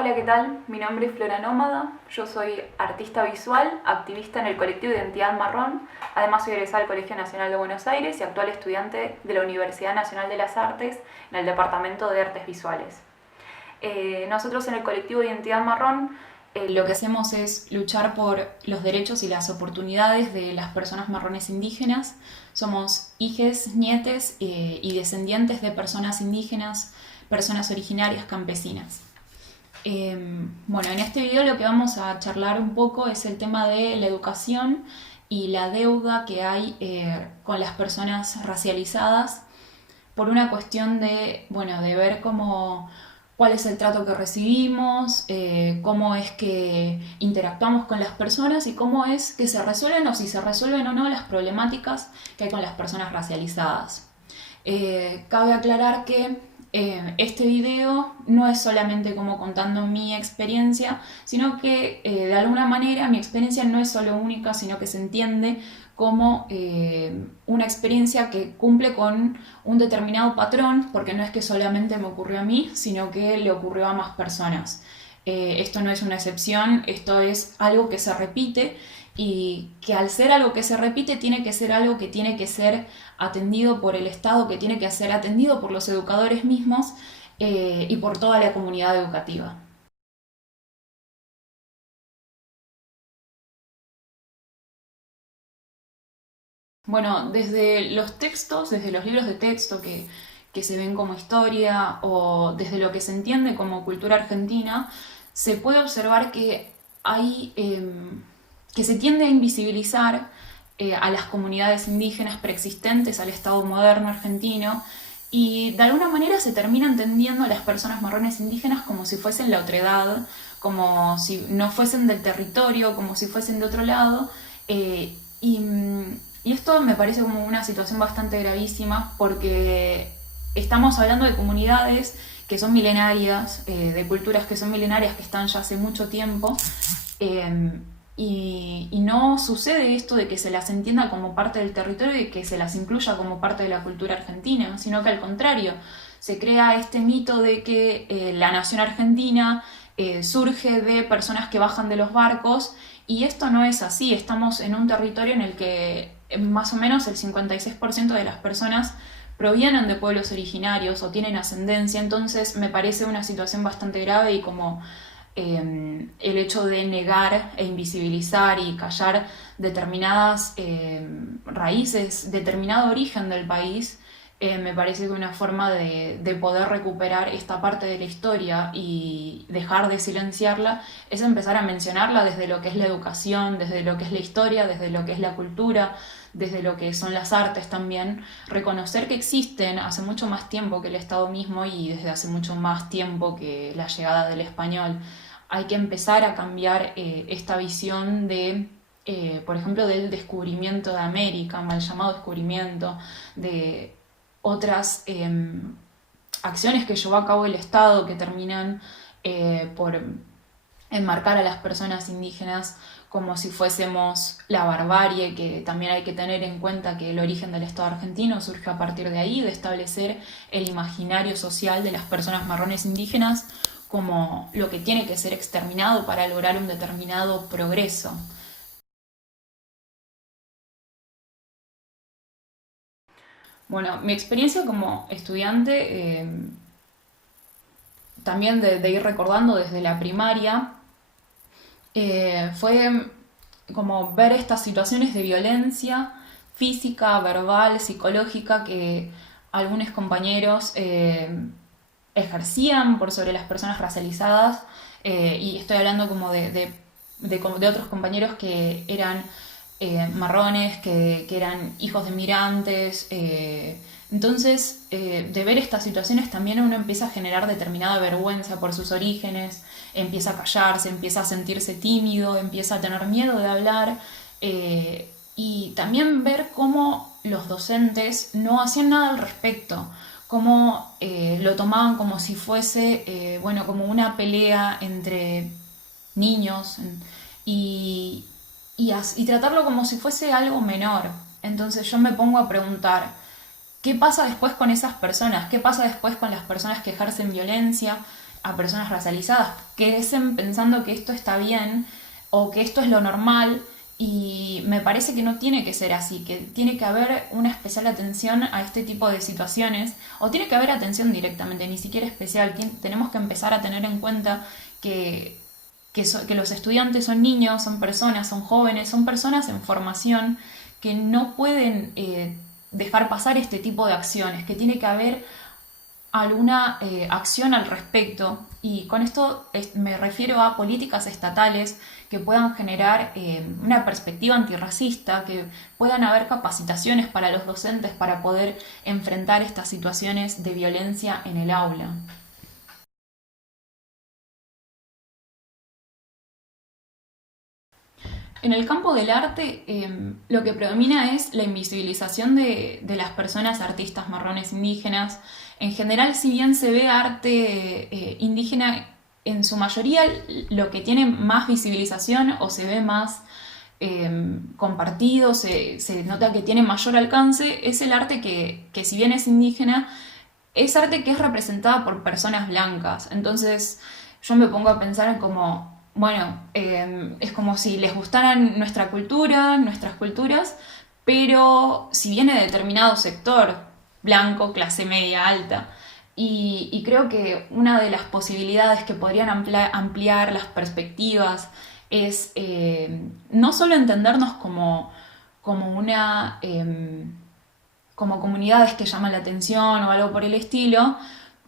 Hola, ¿qué tal? Mi nombre es Flora Nómada, yo soy artista visual, activista en el colectivo Identidad Marrón, además soy egresada del Colegio Nacional de Buenos Aires y actual estudiante de la Universidad Nacional de las Artes en el Departamento de Artes Visuales. Nosotros en el colectivo Identidad Marrón lo que hacemos es luchar por los derechos y las oportunidades de las personas marrones indígenas. Somos hijes, nietes y descendientes de personas indígenas, personas originarias campesinas. Bueno, en este video lo que vamos a charlar un poco es el tema de la educación y la deuda que hay con las personas racializadas por una cuestión de, bueno, de ver cuál es el trato que recibimos, cómo es que interactuamos con las personas y cómo es que se resuelven o si se resuelven o no las problemáticas que hay con las personas racializadas. Cabe aclarar que este video no es solamente como contando mi experiencia, sino que de alguna manera mi experiencia no es solo única, sino que se entiende como una experiencia que cumple con un determinado patrón, porque no es que solamente me ocurrió a mí, sino que le ocurrió a más personas. Esto no es una excepción, esto es algo que se repite y que al ser algo que se repite tiene que ser algo que tiene que ser atendido por el Estado, que tiene que ser atendido por los educadores mismos y por toda la comunidad educativa. Bueno, desde los textos, desde los libros de texto que se ven como historia o desde lo que se entiende como cultura argentina, se puede observar que hay que se tiende a invisibilizar a las comunidades indígenas preexistentes al Estado moderno argentino y de alguna manera se termina entendiendo a las personas marrones indígenas como si fuesen la otredad, como si no fuesen del territorio, como si fuesen de otro lado. eh, y, y esto me parece como una situación bastante gravísima porque estamos hablando de comunidades que son milenarias, de culturas que son milenarias, que están ya hace mucho tiempo, eh, y no sucede esto de que se las entienda como parte del territorio y que se las incluya como parte de la cultura argentina, sino que al contrario, se crea este mito de que la nación argentina surge de personas que bajan de los barcos y esto no es así, estamos en un territorio en el que más o menos el 56% de las personas provienen de pueblos originarios o tienen ascendencia, entonces me parece una situación bastante grave y como el hecho de negar e invisibilizar y callar determinadas raíces, determinado origen del país, me parece que una forma de poder recuperar esta parte de la historia y dejar de silenciarla es empezar a mencionarla desde lo que es la educación, desde lo que es la historia, desde lo que es la cultura, desde lo que son las artes también, reconocer que existen hace mucho más tiempo que el Estado mismo y desde hace mucho más tiempo que la llegada del español. Hay que empezar a cambiar esta visión de, por ejemplo, del descubrimiento de América, mal llamado descubrimiento, de otras acciones que llevó a cabo el Estado que terminan por enmarcar a las personas indígenas como si fuésemos la barbarie, que también hay que tener en cuenta que el origen del Estado argentino surge a partir de ahí, de establecer el imaginario social de las personas marrones indígenas como lo que tiene que ser exterminado para lograr un determinado progreso. Bueno, mi experiencia como estudiante, también de ir recordando desde la primaria, fue como ver estas situaciones de violencia física, verbal, psicológica que algunos compañeros ejercían por sobre las personas racializadas, y estoy hablando como de otros compañeros que eran marrones, que eran hijos de migrantes. Entonces, de ver estas situaciones también uno empieza a generar determinada vergüenza por sus orígenes, empieza a callarse, empieza a sentirse tímido, empieza a tener miedo de hablar, y también ver cómo los docentes no hacían nada al respecto, cómo lo tomaban como si fuese, bueno, como una pelea entre niños y, y tratarlo como si fuese algo menor. Entonces yo me pongo a preguntar, ¿qué pasa después con esas personas? ¿Qué pasa después con las personas que ejercen violencia? a personas racializadas, crecen pensando que esto está bien o que esto es lo normal y me parece que no tiene que ser así, que tiene que haber una especial atención a este tipo de situaciones o tiene que haber atención directamente, ni siquiera especial. Tenemos que empezar a tener en cuenta que, que los estudiantes son niños, son personas, son jóvenes, son personas en formación que no pueden dejar pasar este tipo de acciones, que tiene que haber alguna acción al respecto. Y con esto me refiero a políticas estatales que puedan generar una perspectiva antirracista, que puedan haber capacitaciones para los docentes para poder enfrentar estas situaciones de violencia en el aula. En el campo del arte, lo que predomina es la invisibilización de las personas artistas marrones indígenas. En general, si bien se ve arte indígena, en su mayoría lo que tiene más visibilización o se ve más compartido, se nota que tiene mayor alcance, es el arte que si bien es indígena, es arte que es representada por personas blancas. Entonces yo me pongo a pensar en como, bueno, es como si les gustaran nuestra cultura, nuestras culturas, pero si viene de determinado sector, blanco, clase media, alta. Y creo que una de las posibilidades que podrían ampliar las perspectivas es no solo entendernos como una... como comunidades que llaman la atención o algo por el estilo,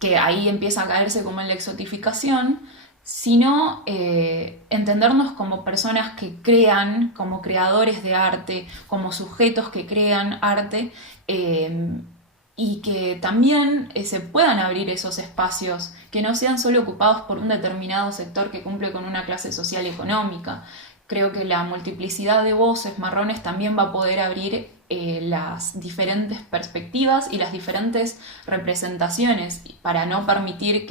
que ahí empieza a caerse como en la exotificación, sino entendernos como personas que crean, como creadores de arte, como sujetos que crean arte, y que también se puedan abrir esos espacios, que no sean solo ocupados por un determinado sector que cumple con una clase social y económica. Creo que la multiplicidad de voces marrones también va a poder abrir las diferentes perspectivas y las diferentes representaciones para no permitir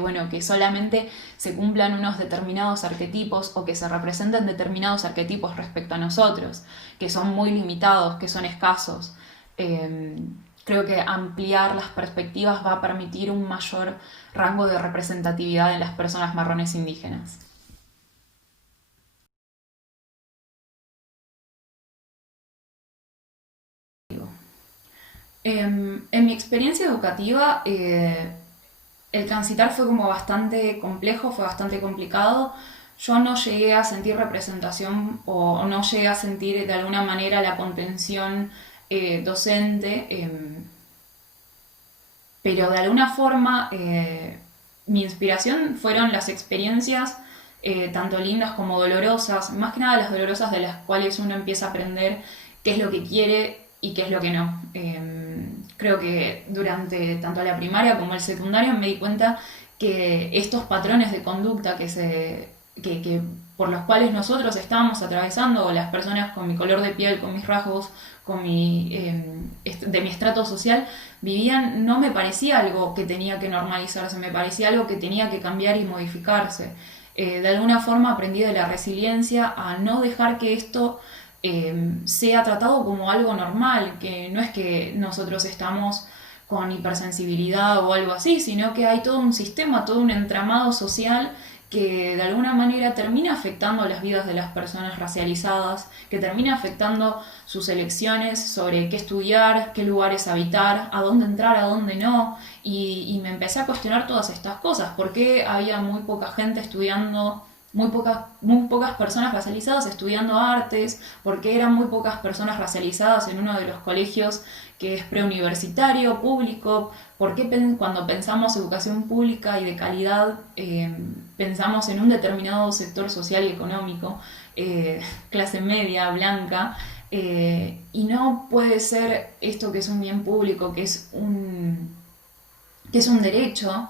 bueno, que solamente se cumplan unos determinados arquetipos o que se representen determinados arquetipos respecto a nosotros, que son muy limitados, que son escasos. Creo que ampliar las perspectivas va a permitir un mayor rango de representatividad en las personas marrones indígenas. En mi experiencia educativa, el transitar fue como bastante complejo, fue bastante complicado. Yo no llegué a sentir representación o no llegué a sentir de alguna manera la contención docente, pero de alguna forma mi inspiración fueron las experiencias tanto lindas como dolorosas, más que nada las dolorosas de las cuales uno empieza a aprender qué es lo que quiere y qué es lo que no. Creo que durante tanto la primaria como el secundario me di cuenta que estos patrones de conducta que por los cuales nosotros estábamos atravesando, o las personas con mi color de piel, con mis rasgos, de mi estrato social, vivían, no me parecía algo que tenía que normalizarse, me parecía algo que tenía que cambiar y modificarse. De alguna forma aprendí de la resiliencia a no dejar que esto sea tratado como algo normal, que no es que nosotros estamos con hipersensibilidad o algo así, sino que hay todo un sistema, todo un entramado social que de alguna manera termina afectando las vidas de las personas racializadas, que termina afectando sus elecciones sobre qué estudiar, qué lugares habitar, a dónde entrar, a dónde no, y me empecé a cuestionar todas estas cosas, por qué había muy poca gente estudiando, muy pocas personas racializadas estudiando artes, porque eran muy pocas personas racializadas en uno de los colegios que es preuniversitario, público, porque cuando pensamos educación pública y de calidad pensamos en un determinado sector social y económico, clase media, blanca, y no puede ser esto que es un bien público, que es un derecho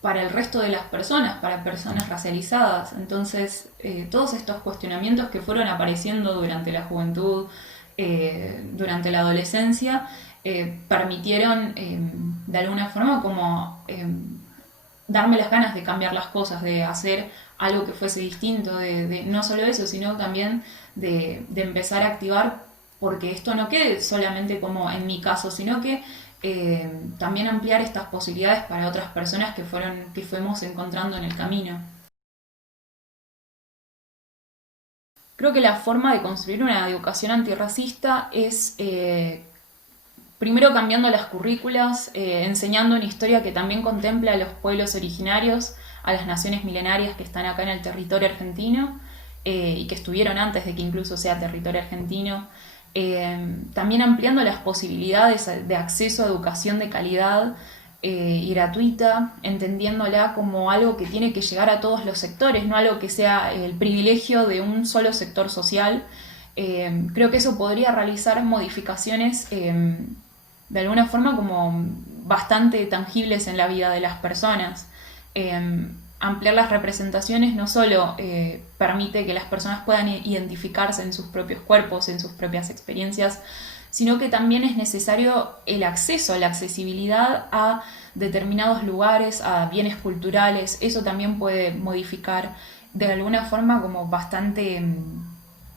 para el resto de las personas, para personas racializadas. Entonces, todos estos cuestionamientos que fueron apareciendo durante la juventud, durante la adolescencia, permitieron de alguna forma como darme las ganas de cambiar las cosas, de hacer algo que fuese distinto, no solo eso, sino también de empezar a activar porque esto no quede solamente como en mi caso, sino que también ampliar estas posibilidades para otras personas que fuimos encontrando en el camino. Creo que la forma de construir una educación antirracista es primero cambiando las currículas, enseñando una historia que también contempla a los pueblos originarios, a las naciones milenarias que están acá en el territorio argentino y que estuvieron antes de que incluso sea territorio argentino. También ampliando las posibilidades de acceso a educación de calidad y gratuita, entendiéndola como algo que tiene que llegar a todos los sectores, no algo que sea el privilegio de un solo sector social. Creo que eso podría realizar modificaciones de alguna forma como bastante tangibles en la vida de las personas. Ampliar las representaciones no solo permite que las personas puedan identificarse en sus propios cuerpos, en sus propias experiencias, sino que también es necesario el acceso, la accesibilidad a determinados lugares, a bienes culturales. Eso también puede modificar de alguna forma como bastante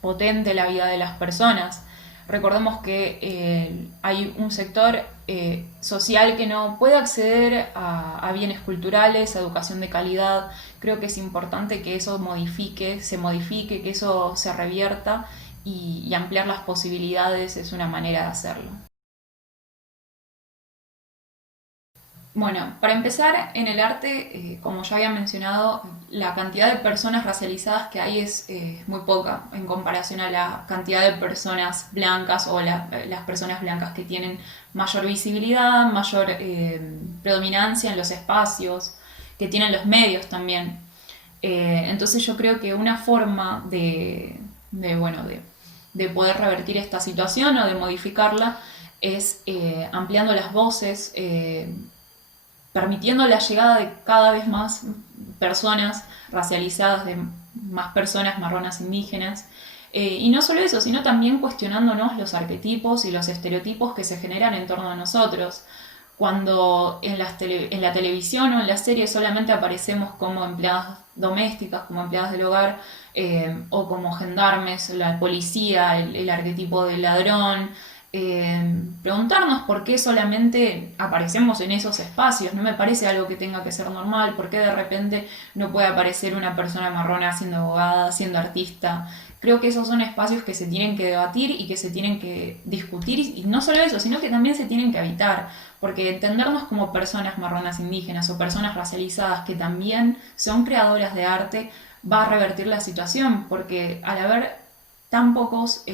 potente la vida de las personas. Recordemos que hay un sector social que no puede acceder a bienes culturales, a educación de calidad. Creo que es importante que eso se modifique, que eso se revierta y ampliar las posibilidades es una manera de hacerlo. Bueno, para empezar, en el arte, como ya había mencionado, la cantidad de personas racializadas que hay es muy poca en comparación a la cantidad de personas blancas o las personas blancas que tienen mayor visibilidad, mayor predominancia en los espacios, que tienen los medios también. Entonces yo creo que una forma bueno, de poder revertir esta situación o de modificarla es ampliando las voces, permitiendo la llegada de cada vez más personas racializadas, de más personas marronas indígenas. Y no solo eso, sino también cuestionándonos los arquetipos y los estereotipos que se generan en torno a nosotros. Cuando en la televisión o en las series solamente aparecemos como empleadas domésticas, como empleadas del hogar, o como gendarmes, la policía, el arquetipo del ladrón, preguntarnos por qué solamente aparecemos en esos espacios. No me parece algo que tenga que ser normal. ¿Por qué de repente no puede aparecer una persona marrona siendo abogada, siendo artista? Creo que esos son espacios que se tienen que debatir y que se tienen que discutir, y no solo eso, sino que también se tienen que habitar, porque entendernos como personas marronas indígenas o personas racializadas que también son creadoras de arte va a revertir la situación, porque al haber tan pocos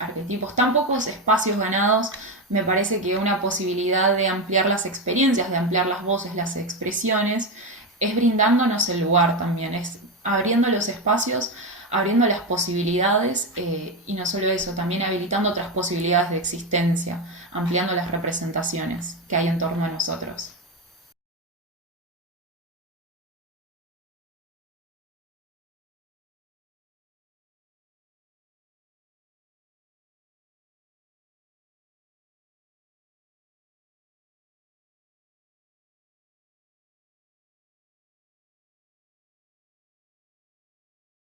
arquetipos, tan pocos espacios ganados, me parece que una posibilidad de ampliar las experiencias, de ampliar las voces, las expresiones, es brindándonos el lugar también, es abriendo los espacios, abriendo las posibilidades y no solo eso, también habilitando otras posibilidades de existencia, ampliando las representaciones que hay en torno a nosotros.